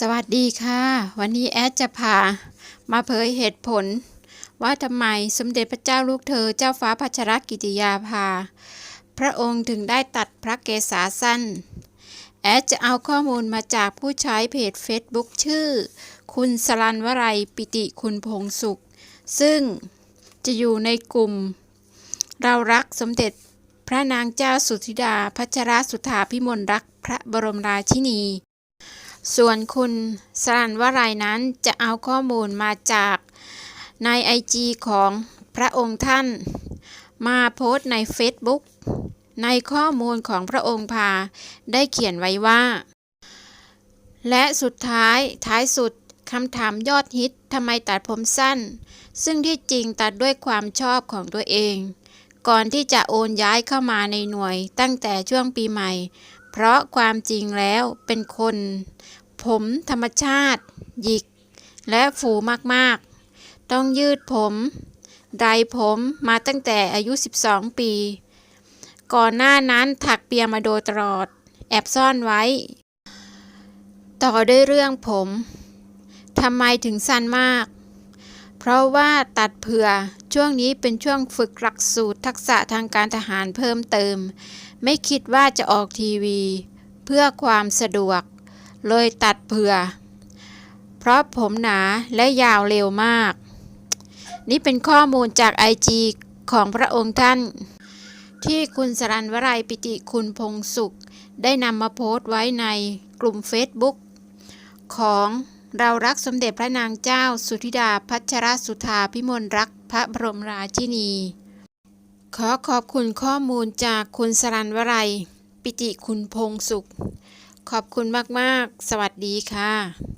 สวัสดีค่ะ วันนี้แอดจะพามาเผยเหตุผล ว่าทำไมสมเด็จพระเจ้าลูกเธอเจ้าฟ้าพัชรกิติยาภา พระองค์ถึงได้ตัดพระเกศาสั้น แอดจะเอาข้อมูลมาจากผู้ใช้เพจ Facebook ชื่อ คุณสลันวรัยปิติคุณพงสุข ซึ่งจะอยู่ในกลุ่ม เรารักสมเด็จพระนางเจ้าสุธิดาพัชรสุธาพิมลรักพระบรมราชินี ส่วนคุณสรันวรัยนั้นจะเอาข้อมูลมาจากในไอจีของพระองค์ท่าน มาโพสต์ใน Facebook ในข้อมูลของพระองค์พาได้เขียนไว้ว่า และสุดท้ายท้ายสุดคำถามยอดฮิตทำไมตัดผมสั้น ซึ่งที่จริงตัดด้วยความชอบของตัวเอง ก่อนที่จะโอนย้ายเข้ามาในหน่วยตั้งแต่ช่วงปีใหม่ เพราะความจริงแล้วเป็นคน ผมธรรมชาติ หยิก และฟูมากๆ ต้องยืดผมไดผมมาตั้งแต่อายุ 12 ปี ก่อนหน้านั้นถักเปียมาโดยตลอด แอบซ่อนไว้ ต่อด้วยเรื่องผมทำไมถึงสั้นมาก เพราะว่าตัดเผื่อช่วงนี้เป็นช่วงฝึกหลักสูตรทักษะทางการทหารเพิ่มเติม ไม่คิดว่าจะออกทีวี เพื่อความสะดวก เลยตัดเผื่อ เพราะผมหนาและยาวเร็วมาก นี่เป็นข้อมูลจากไอจีของพระองค์ท่าน ที่คุณสรันวรัยปิติคุณพงสุข ได้นำมาโพสต์ไว้ในกลุ่ม Facebook ของเรารักสมเด็จพระนางเจ้าสุธิดาพัชรสุธาพิมลรักพระบรมราชินี ขอขอบคุณข้อมูลจากคุณสรันวรัย ปิติคุณพงสุข ขอบคุณมาก ๆ สวัสดีค่ะ